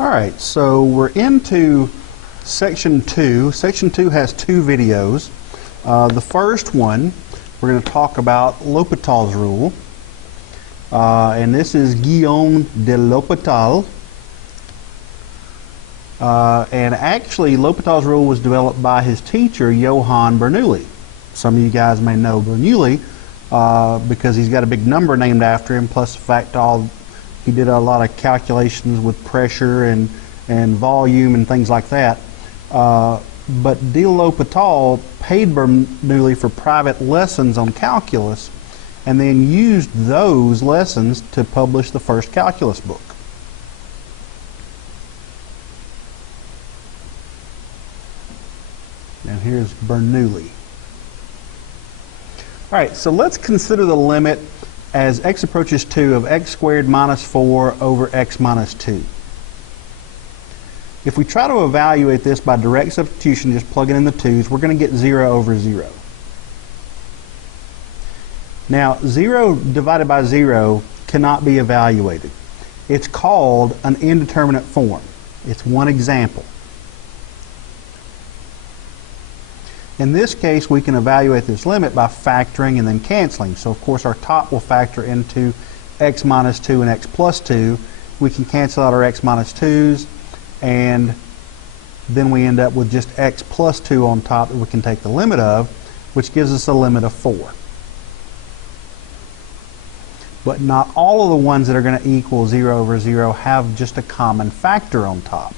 Alright, so we're into section 2. Section 2 has 2 videos. The first one, we're going to talk about L'Hopital's rule. And this is Guillaume de L'Hopital. And actually, L'Hopital's rule was developed by his teacher, Johann Bernoulli. Some of you guys may know Bernoulli because he's got a big number named after him, plus the fact he did a lot of calculations with pressure and volume and things like that. But de L'Hopital paid Bernoulli for private lessons on calculus and then used those lessons to publish the first calculus book. And here's Bernoulli. Alright, so let's consider the limit as x approaches 2 of x squared minus 4 over x minus 2. If we try to evaluate this by direct substitution, just plugging in the 2's, we're going to get 0 over 0. Now, 0 divided by 0 cannot be evaluated. It's called an indeterminate form. It's one example. In this case, we can evaluate this limit by factoring and then canceling. So, of course, our top will factor into x minus 2 and x plus 2. We can cancel out our x minus 2's, and then we end up with just x plus 2 on top that we can take the limit of, which gives us a limit of 4. But not all of the ones that are going to equal 0 over 0 have just a common factor on top.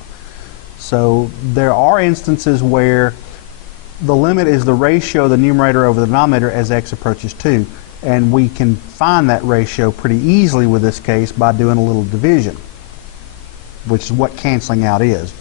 So there are instances where the limit is the ratio of the numerator over the denominator as x approaches 2. And we can find that ratio pretty easily with this case by doing a little division, which is what canceling out is.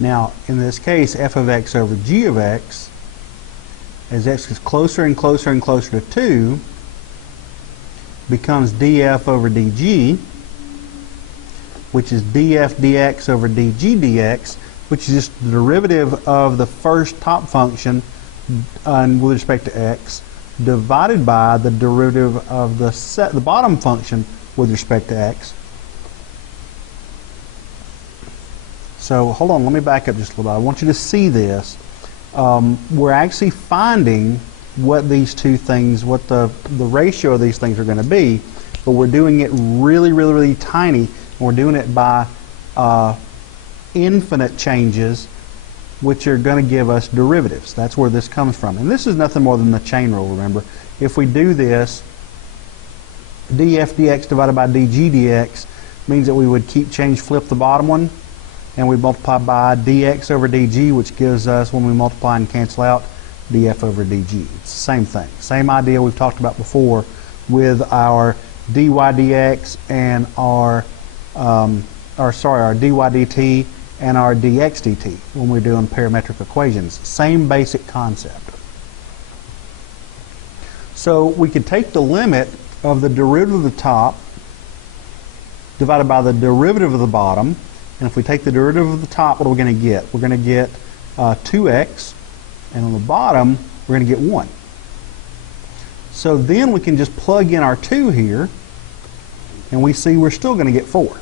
Now, in this case, f of x over g of x, as x gets closer and closer and closer to 2, becomes df over dg, which is df dx over dg dx, which is just the derivative of the first top function with respect to x, divided by the derivative of the bottom function with respect to x. So hold on, let me back up just a little bit. I want you to see this. We're actually finding what these two things, what the ratio of these things are going to be, but we're doing it really, really, really tiny, and we're doing it by infinite changes, which are going to give us derivatives. That's where this comes from. And this is nothing more than the chain rule, remember. If we do this, df dx divided by dg dx means that we would flip the bottom one, and we multiply by dx over dg, which gives us, when we multiply and cancel out, df over dg. It's the same thing. Same idea we've talked about before with our dy dx and our dy dt and our dx dt when we're doing parametric equations. Same basic concept. So we could take the limit of the derivative of the top divided by the derivative of the bottom. And if we take the derivative of the top, what are we going to get? We're going to get 2x, and on the bottom, we're going to get 1. So then we can just plug in our 2 here, and we see we're still going to get 4.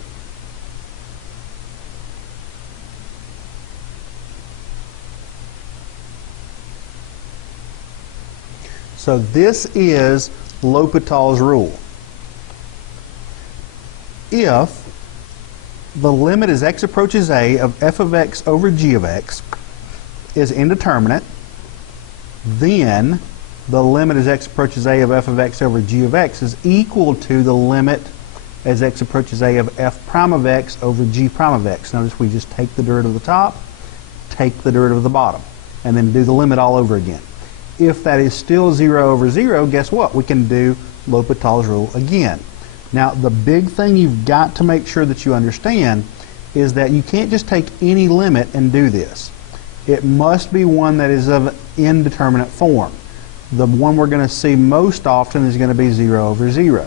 So this is L'Hopital's rule. If the limit as x approaches a of f of x over g of x is indeterminate, then the limit as x approaches a of f of x over g of x is equal to the limit as x approaches a of f prime of x over g prime of x. Notice we just take the derivative of the top, take the derivative of the bottom, and then do the limit all over again. If that is still 0 over 0, guess what? We can do L'Hopital's rule again. Now, the big thing you've got to make sure that you understand is that you can't just take any limit and do this. It must be one that is of indeterminate form. The one we're going to see most often is going to be 0 over 0.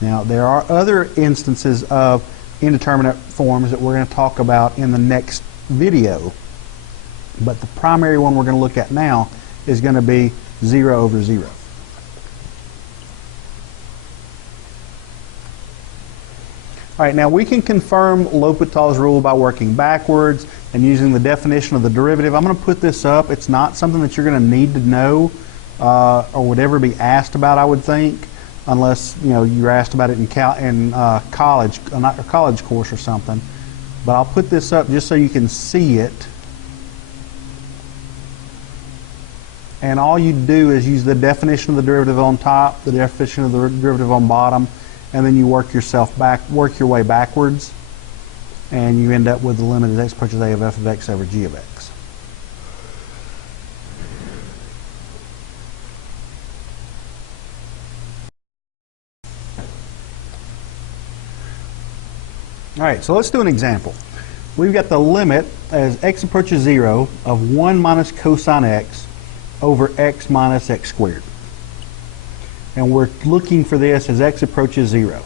Now, there are other instances of indeterminate forms that we're going to talk about in the next video, but the primary one we're going to look at now is going to be 0 over 0. All right, now we can confirm L'Hopital's rule by working backwards and using the definition of the derivative. I'm going to put this up. It's not something that you're going to need to know or would ever be asked about, I would think, unless you're asked about it in college, not a college course or something. But I'll put this up just so you can see it. And all you do is use the definition of the derivative on top, the definition of the derivative on bottom, and then you work your way backwards, and you end up with the limit as x approaches a of f of x over g of x. All right, so let's do an example. We've got the limit as x approaches 0 of 1 minus cosine x over x minus x squared. And we're looking for this as x approaches 0.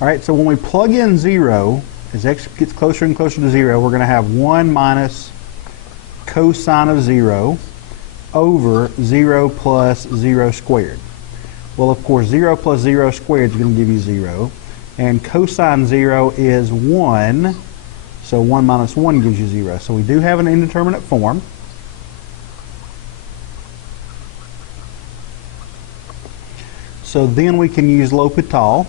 All right, so when we plug in 0, as x gets closer and closer to 0, we're going to have 1 minus cosine of 0 over 0 plus 0 squared. Well, of course, 0 plus 0 squared is going to give you 0. And cosine 0 is 1, so 1 minus 1 gives you 0. So we do have an indeterminate form. So then we can use L'Hopital.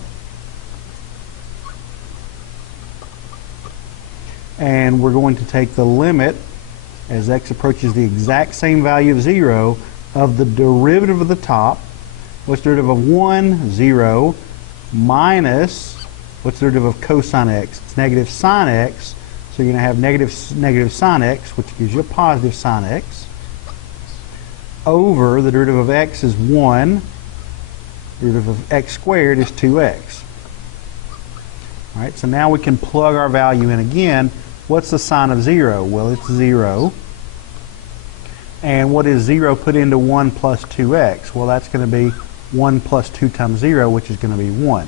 And we're going to take the limit as x approaches the exact same value of 0 of the derivative of the top. What's the derivative of 1? 0 minus, what's the derivative of cosine x? It's negative sine x. So you're going to have negative sine x, which gives you a positive sine x, over the derivative of x is 1. Derivative of x squared is 2x. All right, so now we can plug our value in again. What's the sine of 0? Well, it's 0. And what is 0 put into 1 plus 2x? Well, that's going to be 1 plus 2 times 0, which is going to be 1.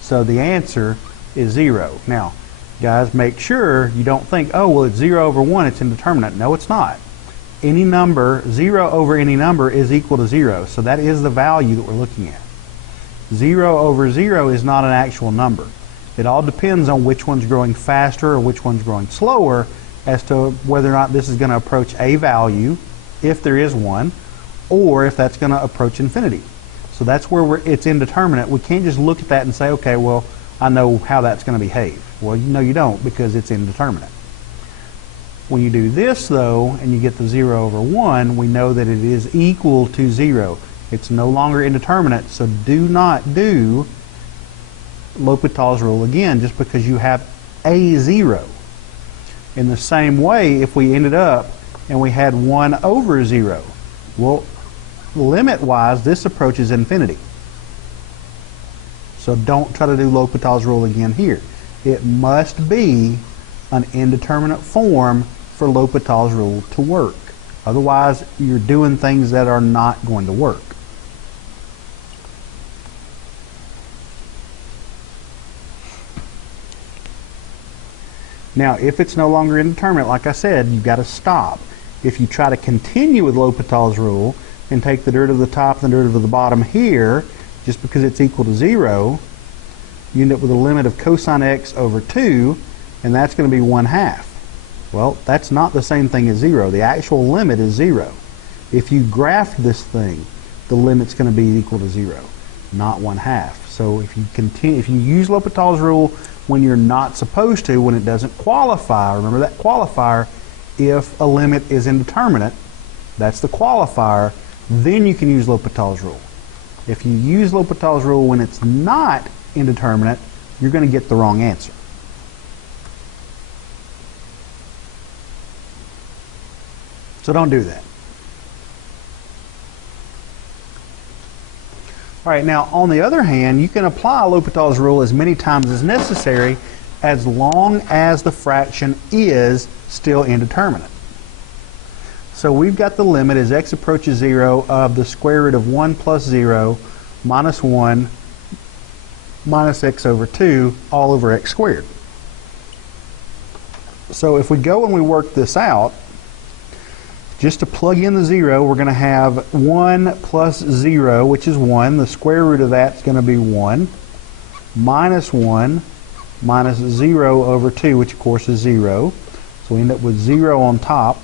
So the answer is 0. Now, guys, make sure you don't think, oh, well, it's 0 over 1, it's indeterminate. No, it's not. Any number, 0 over any number is equal to 0. So that is the value that we're looking at. 0 over 0 is not an actual number. It all depends on which one's growing faster or which one's growing slower as to whether or not this is going to approach a value, if there is one, or if that's going to approach infinity. So that's where it's indeterminate. We can't just look at that and say, okay, well, I know how that's going to behave. Well, no, you don't, because it's indeterminate. When you do this, though, and you get the 0 over 1, we know that it is equal to 0. It's no longer indeterminate, so do not do L'Hopital's rule again just because you have a 0. In the same way, if we ended up and we had 1 over 0, well, limit-wise, this approaches infinity. So don't try to do L'Hopital's rule again here. It must be an indeterminate form for L'Hopital's rule to work. Otherwise, you're doing things that are not going to work. Now, if it's no longer indeterminate, like I said, you've got to stop. If you try to continue with L'Hopital's rule and take the derivative of the top and the derivative of the bottom here, just because it's equal to 0, you end up with a limit of cosine x over 2, and that's going to be 1/2. Well, that's not the same thing as 0. The actual limit is 0. If you graph this thing, the limit's going to be equal to 0, not 1/2. So if you use L'Hopital's rule when you're not supposed to, when it doesn't qualify, remember that qualifier, if a limit is indeterminate, that's the qualifier, then you can use L'Hopital's rule. If you use L'Hopital's rule when it's not indeterminate, you're going to get the wrong answer. So don't do that. All right, now on the other hand, you can apply L'Hopital's rule as many times as necessary as long as the fraction is still indeterminate. So we've got the limit as x approaches 0 of the square root of 1 plus 0 minus 1 minus x over 2 all over x squared. So if we go and we work this out, just to plug in the 0, we're going to have 1 plus 0, which is 1. The square root of that is going to be 1, minus 1 minus 0 over 2, which of course is 0. So we end up with 0 on top,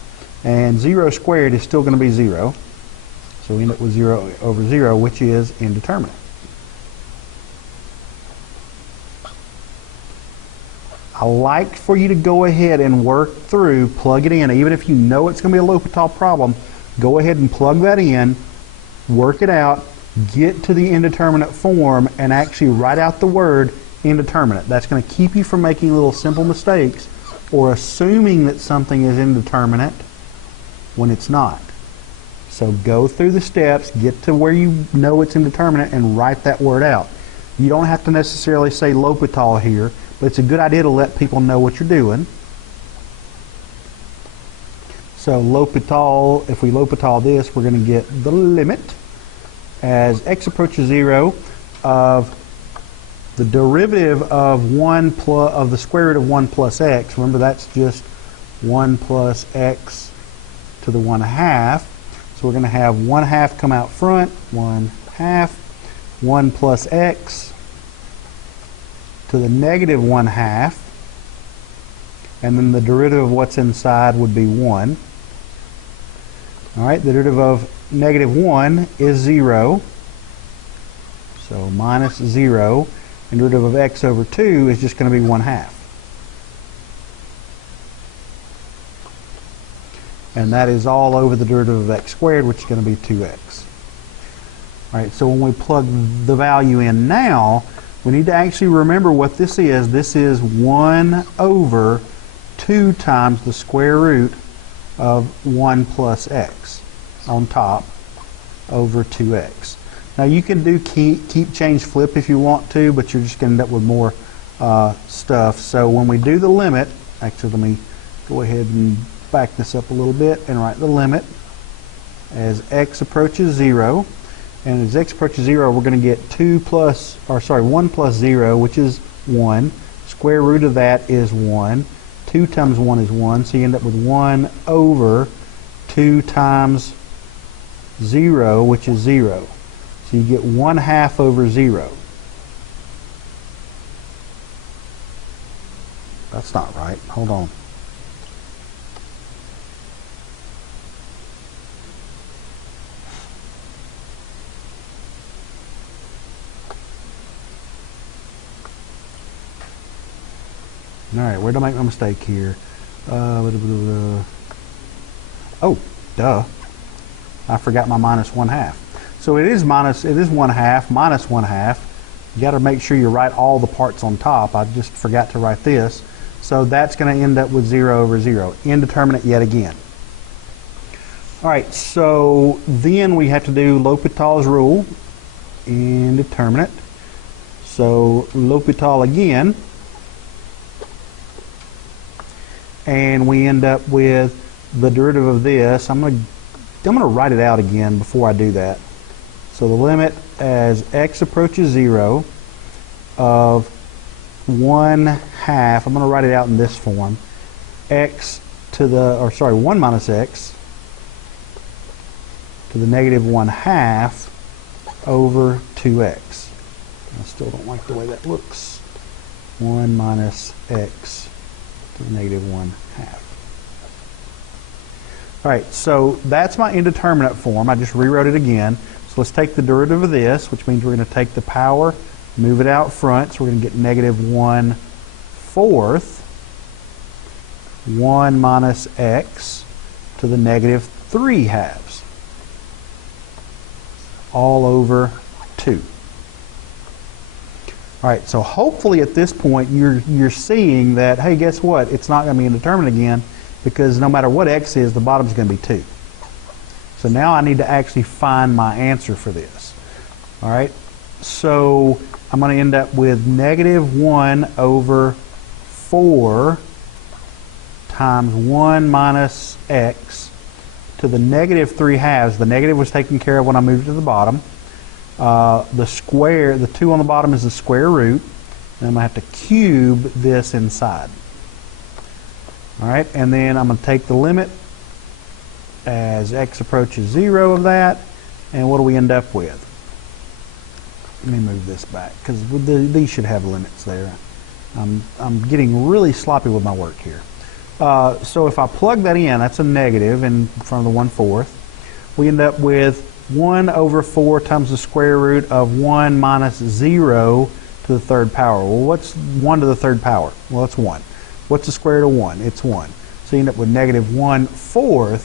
and 0 squared is still going to be 0. So we end up with 0 over 0, which is indeterminate. I like for you to go ahead and work through, plug it in. Even if you know it's going to be a L'Hopital problem, go ahead and plug that in, work it out, get to the indeterminate form, and actually write out the word indeterminate. That's going to keep you from making little simple mistakes or assuming that something is indeterminate when it's not. So go through the steps, get to where you know it's indeterminate, and write that word out. You don't have to necessarily say L'Hopital here, but it's a good idea to let people know what you're doing. So L'Hopital, if we L'Hopital this, we're going to get the limit as x approaches 0 of the derivative of of the square root of 1 plus x. Remember, that's just 1 plus x to the 1/2. So we're going to have 1/2 come out front, 1/2, 1 plus x to the negative 1/2, and then the derivative of what's inside would be 1. All right, the derivative of negative 1 is 0, so minus 0, and the derivative of x over 2 is just going to be 1/2. And that is all over the derivative of x squared, which is going to be 2x. All right, so when we plug the value in now, we need to actually remember what this is. This is 1 over 2 times the square root of 1 plus x on top over 2x. Now you can do keep, change, flip if you want to, but you're just going to end up with more stuff. So when we do the limit, actually let me go ahead and back this up a little bit and write the limit as x approaches 0. And as x approaches 0, we're going to get 1 plus 0, which is 1. Square root of that is 1. 2 times 1 is 1, so you end up with 1 over 2 times 0, which is 0. So you get 1/2 over 0. That's not right. Hold on. All right, where did I make my mistake here? Oh, duh. I forgot my minus 1/2. So it is 1/2 minus 1/2. You got to make sure you write all the parts on top. I just forgot to write this. So that's going to end up with 0 over 0. Indeterminate yet again. All right, so then we have to do L'Hopital's rule. Indeterminate. So L'Hopital again. And we end up with the derivative of this. I'm going to write it out again before I do that. So the limit as x approaches 0 of 1/2, I'm going to write it out in this form, x to the, 1 minus x to the negative 1/2 over 2x. I still don't like the way that looks. 1 minus x to the negative 1/2. All right, so that's my indeterminate form. I just rewrote it again. So let's take the derivative of this, which means we're going to take the power, move it out front. So we're going to get negative 1/4, 1 minus x to the negative 3/2, all over 2. All right, so hopefully at this point you're seeing that, hey, guess what? It's not going to be indeterminate again, because no matter what x is, the bottom is going to be 2. So now I need to actually find my answer for this. All right, so I'm going to end up with negative 1 over 4 times 1 minus x to the negative 3/2. The negative was taken care of when I moved it to the bottom. The square, the 2 on the bottom is the square root. And I'm going to have to cube this inside. All right, and then I'm going to take the limit as x approaches 0 of that. And what do we end up with? Let me move this back because these should have limits there. I'm getting really sloppy with my work here. So if I plug that in, that's a negative in front of the 1/4. We end up with 1 over 4 times the square root of 1 minus 0 to the 3rd power. Well, what's 1 to the 3rd power? Well, it's 1. What's the square root of 1? It's 1. So you end up with negative 1/4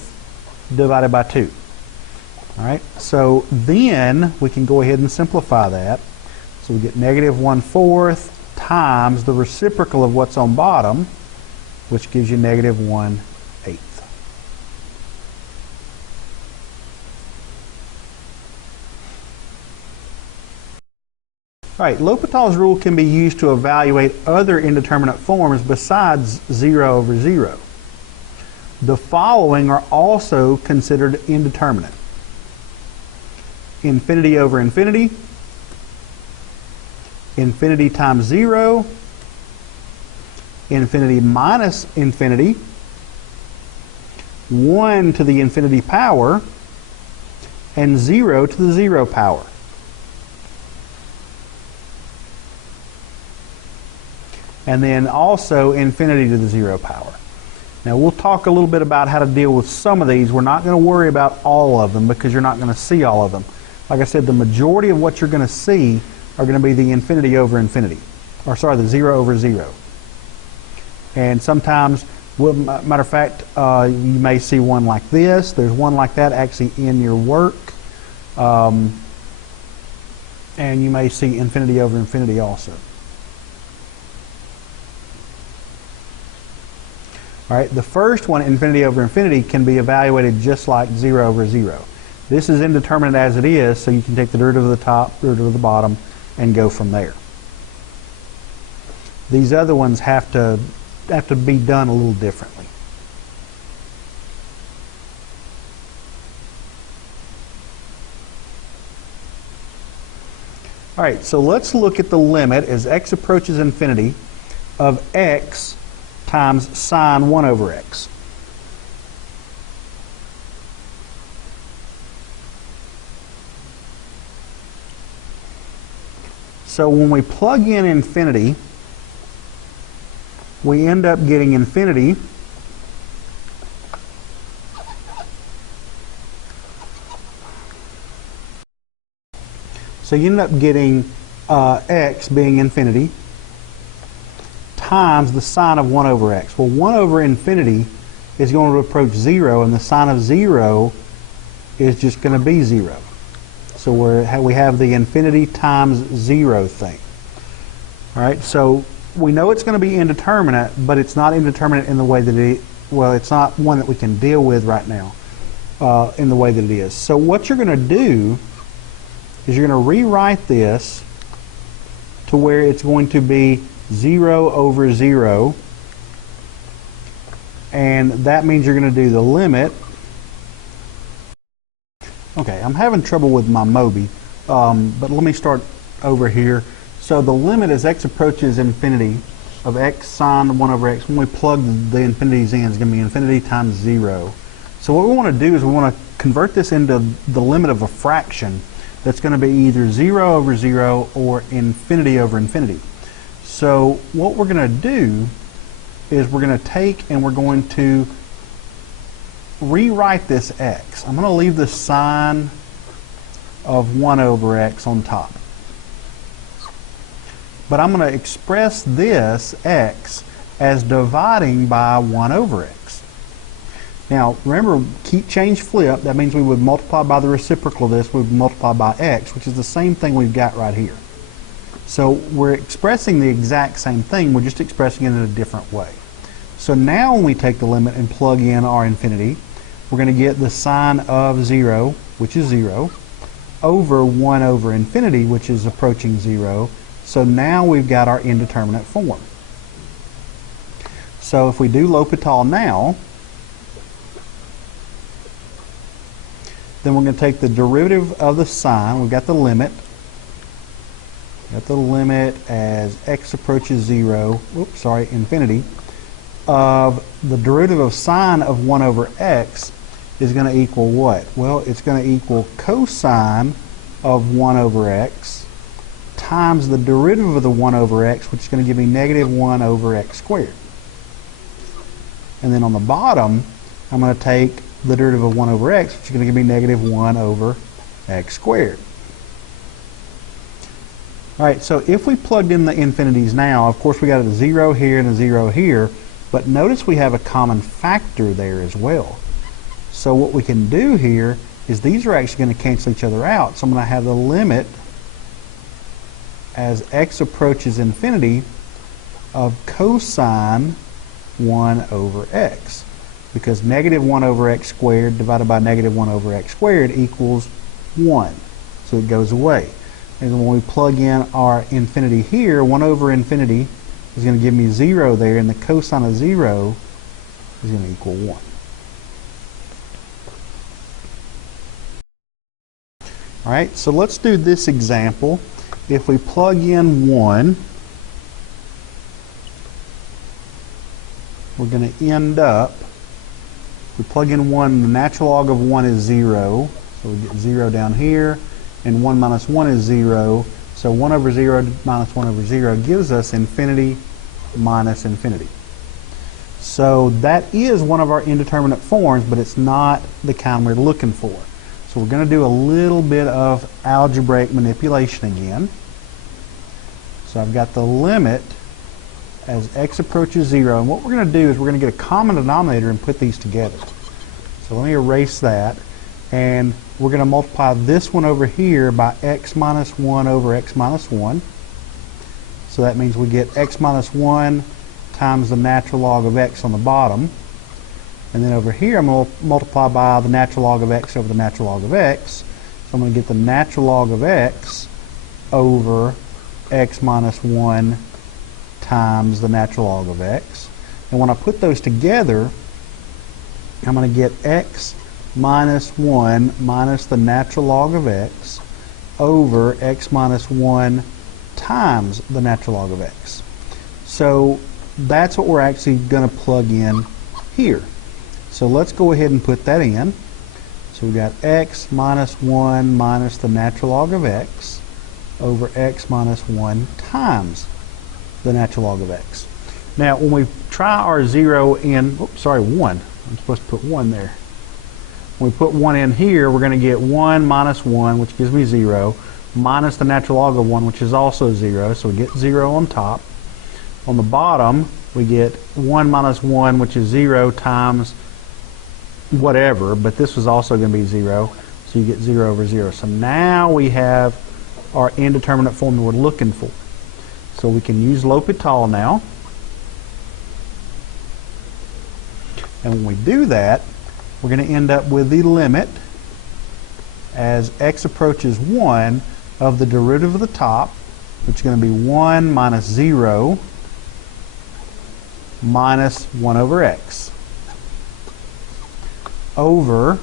divided by 2. All right, so then we can go ahead and simplify that. So we get negative 1/4 times the reciprocal of what's on bottom, which gives you negative 1/8. All right, L'Hopital's rule can be used to evaluate other indeterminate forms besides 0 over 0. The following are also considered indeterminate: infinity over infinity, infinity times 0, infinity minus infinity, 1 to the infinity power, and 0 to the 0 power. And then also infinity to the 0 power. Now we'll talk a little bit about how to deal with some of these. We're not going to worry about all of them because you're not going to see all of them. Like I said, the majority of what you're going to see are going to be the infinity over infinity. Or sorry, the 0 over 0. And sometimes, well, matter of fact, you may see one like this. There's one like that actually in your work. And you may see infinity over infinity also. All right, the first one, infinity over infinity, can be evaluated just like 0 over 0. This is indeterminate as it is, so you can take the derivative of the top, derivative of the bottom, and go from there. These other ones have to be done a little differently. All right, so let's look at the limit as x approaches infinity of x times sine 1 over x. So when we plug in infinity, we end up getting infinity so you end up getting x being infinity times the sine of 1 over x. Well, 1 over infinity is going to approach 0, and the sine of 0 is just going to be 0. So we have the infinity times 0 thing. All right, so we know it's going to be indeterminate, but it's not indeterminate in the way that it's not one that we can deal with right now in the way that it is. So what you're going to do is you're going to rewrite this to where it's going to be 0 over 0, and that means you're going to do the limit. Okay, I'm having trouble with my Moby, but let me start over here. So the limit as x approaches infinity of x sine 1 over x, when we plug the infinities in, is going to be infinity times 0. So what we want to do is we want to convert this into the limit of a fraction that's going to be either 0 over 0 or infinity over infinity. So what we're going to do is we're going to take and we're going to rewrite this x. I'm going to leave the sine of 1 over x on top. But I'm going to express this x as dividing by 1 over x. Now remember, keep change flip. That means we would multiply by the reciprocal of this. We would multiply by x, which is the same thing we've got right here. So we're expressing the exact same thing. We're just expressing it in a different way. So now when we take the limit and plug in our infinity, we're going to get the sine of 0, which is 0, over 1 over infinity, which is approaching 0. So now we've got our indeterminate form. So if we do L'Hopital now, then we're going to take the derivative of the sine. We've got the limit. Got the limit as x approaches 0, infinity, of the derivative of sine of 1 over x is going to equal what? Well, it's going to equal cosine of 1 over x times the derivative of the 1 over x, which is going to give me negative 1 over x squared. And then on the bottom, I'm going to take the derivative of 1 over x, which is going to give me negative 1 over x squared. All right, so if we plugged in the infinities now, of course we got a 0 here and a 0 here, but notice we have a common factor there as well. So what we can do here is these are actually going to cancel each other out. So I'm going to have the limit as x approaches infinity of cosine 1 over x, because negative 1 over x squared divided by negative 1 over x squared equals 1. So it goes away. And when we plug in our infinity here, 1 over infinity is going to give me 0 there, and the cosine of 0 is going to equal 1. All right, so let's do this example. If we plug in 1, we're going to end up, we plug in 1, the natural log of 1 is 0, so we get 0 down here, and 1 minus 1 is 0, so 1 over 0 minus 1 over 0 gives us infinity minus infinity. So that is one of our indeterminate forms, but it's not the kind we're looking for. So we're going to do a little bit of algebraic manipulation again. So I've got the limit as x approaches 0, and what we're going to do is we're going to get a common denominator and put these together. So let me erase that, and we're going to multiply this one over here by x minus 1 over x minus 1. So that means we get x minus 1 times the natural log of x on the bottom. And then over here I'm going to multiply by the natural log of x over the natural log of x. So I'm going to get the natural log of x over x minus 1 times the natural log of x. And when I put those together, I'm going to get x minus 1 minus the natural log of x over x minus 1 times the natural log of x. So that's what we're actually going to plug in here. So let's go ahead and put that in. So we've got x minus 1 minus the natural log of x over x minus 1 times the natural log of x. Now when we try our 0 in, 1. I'm supposed to put 1 there. When we put 1 in here, we're going to get 1 minus 1, which gives me 0, minus the natural log of 1, which is also 0, so we get 0 on top. On the bottom, we get 1 minus 1, which is 0, times whatever, but this was also going to be 0, so you get 0 over 0. So now we have our indeterminate form that we're looking for. So we can use L'Hopital now. And when we do that, we're going to end up with the limit as x approaches 1 of the derivative of the top, which is going to be 1 minus 0 minus 1 over x. Over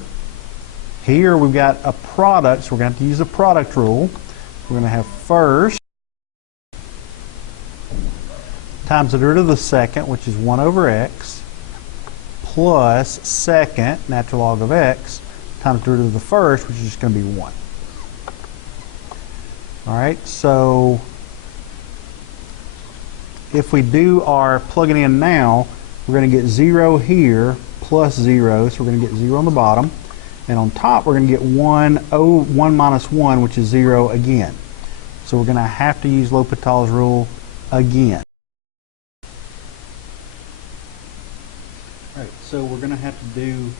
here we've got a product, so we're going to have to use the product rule. We're going to have first times the derivative of the second, which is 1 over x, plus second, natural log of x, times the derivative of the first, which is just going to be 1. All right, so if we do our plugging in now, we're going to get 0 here plus 0, so we're going to get 0 on the bottom. And on top, we're going to get 1 minus 1, which is 0 again. So we're going to have to use L'Hopital's rule again. All right, so we're going to have to do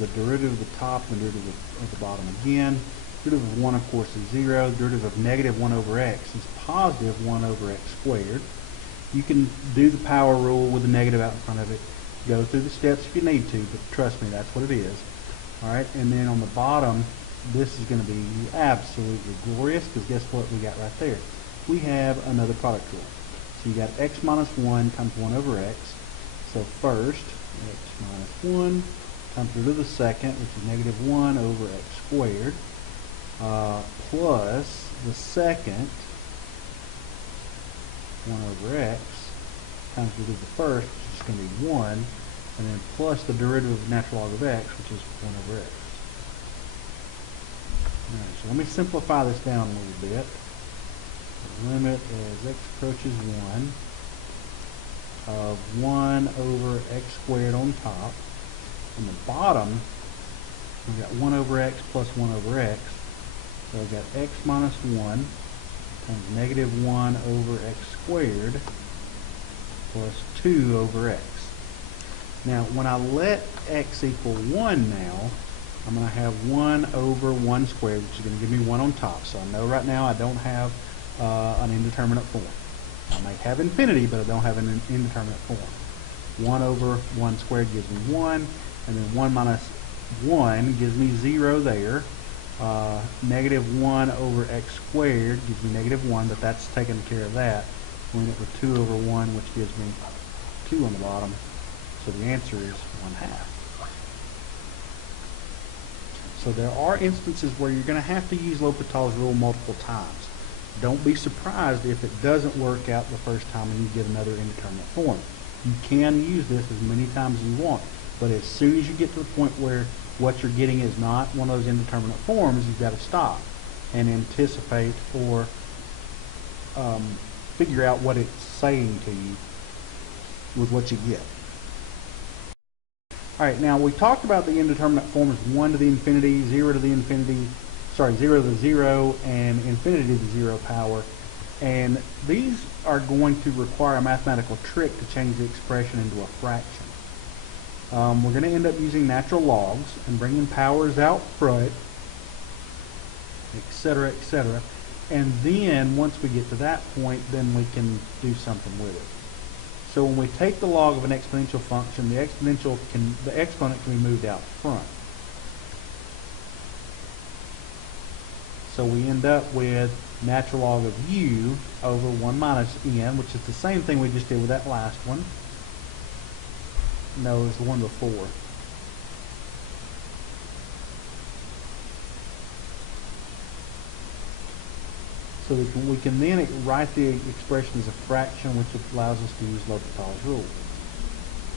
the derivative of the top and the derivative of the bottom again. Derivative of 1, of course, is 0. The derivative of negative 1 over x is positive 1 over x squared. You can do the power rule with the negative out in front of it. Go through the steps if you need to, but trust me, that's what it is. All right, and then on the bottom, this is going to be absolutely glorious, because guess what we got right there? We have another product rule. So you got x minus 1 times 1 over x. So first, x minus 1 times the root of the second, which is negative 1 over x squared, plus the second, 1 over x, times the root of the first, which is going to be 1, and then plus the derivative of natural log of x, which is 1 over x. Alright, so let me simplify this down a little bit. The limit as x approaches 1 of 1 over x squared on top. On the bottom, we've got 1 over x plus 1 over x. So I've got x minus 1 times negative 1 over x squared plus 2 over x. Now, when I let x equal 1 now, I'm going to have 1 over 1 squared, which is going to give me 1 on top. So I know right now I don't have an indeterminate form. I may have infinity, but I don't have an indeterminate form. 1 over 1 squared gives me 1, and then 1 minus 1 gives me 0 there. Negative 1 over x squared gives me negative 1, but that's taking care of that. We end up with 2 over 1, which gives me 2 on the bottom. So the answer is 1/2. So there are instances where you're going to have to use L'Hopital's rule multiple times. Don't be surprised if it doesn't work out the first time and you get another indeterminate form. You can use this as many times as you want, but as soon as you get to the point where what you're getting is not one of those indeterminate forms, you've got to stop and anticipate or figure out what it's saying to you with what you get. Alright, now we talked about the indeterminate forms 1 to the infinity, 0 to the infinity, 0 to the 0, and infinity to the 0 power. And these are going to require a mathematical trick to change the expression into a fraction. We're going to end up using natural logs and bringing powers out front, etc., etc. And then once we get to that point, then we can do something with it. So when we take the log of an exponential function, the exponent can be moved out front. So we end up with natural log of u over 1 minus n, which is the same thing we just did with that last one. No, it was the one before. So we can then write the expression as a fraction, which allows us to use L'Hopital's rule.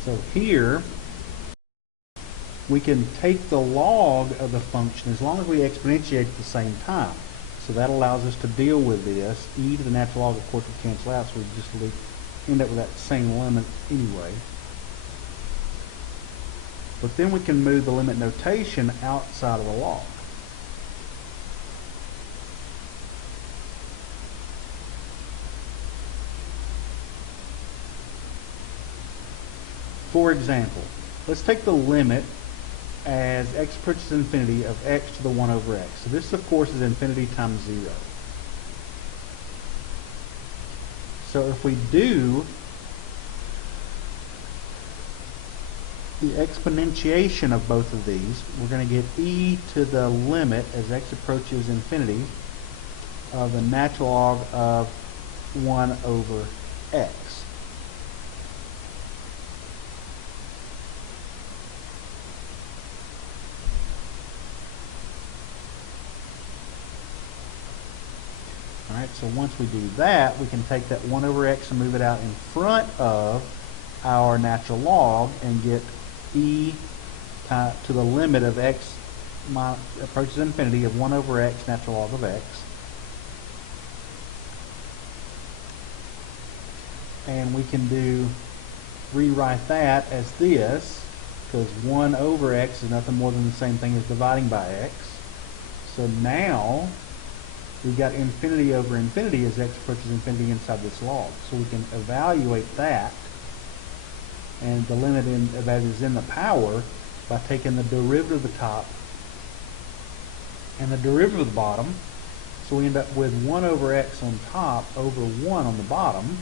So here, we can take the log of the function as long as we exponentiate at the same time. So that allows us to deal with this. E to the natural log, of course, will cancel out, so we just end up with that same limit anyway. But then we can move the limit notation outside of the log. For example, let's take the limit as x approaches infinity of x to the 1 over x. So this, of course, is infinity times 0. So if we do the exponentiation of both of these, we're going to get e to the limit as x approaches infinity of the natural log of 1 over x. Alright, so once we do that, we can take that 1 over x and move it out in front of our natural log and get e to the limit of x approaches infinity of 1 over x natural log of x. And we can rewrite that as this, because 1 over x is nothing more than the same thing as dividing by x. So now we've got infinity over infinity as x approaches infinity inside this log. So we can evaluate that, and the limit that is in the power, by taking the derivative of the top and the derivative of the bottom. So we end up with 1 over x on top over 1 on the bottom.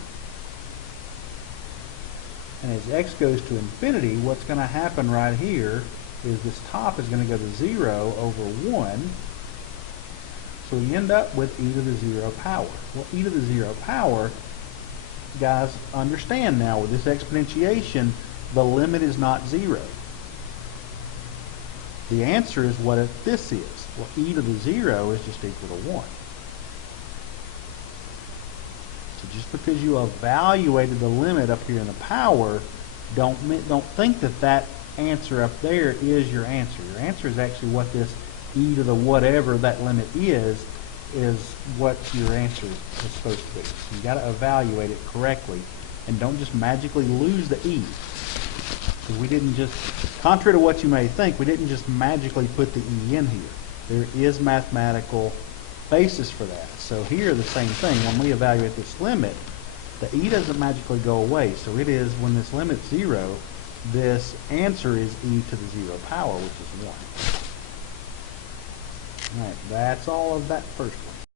And as x goes to infinity, what's going to happen right here is this top is going to go to 0 over 1. So we end up with e to the 0 power. Well, e to the 0 power, guys, understand now with this exponentiation, the limit is not 0. The answer is what this is. Well, e to the 0 is just equal to 1. So just because you evaluated the limit up here in the power, don't think that that answer up there is your answer. Your answer is actually what this e to the whatever that limit is what your answer is supposed to be. So you got to evaluate it correctly, and don't just magically lose the e. Because we didn't just, contrary to what you may think, we didn't just magically put the e in here. There is mathematical basis for that. So here, the same thing. When we evaluate this limit, the e doesn't magically go away. So it is, when this limit's 0, this answer is e to the 0 power, which is 1. All right, that's all of that first one.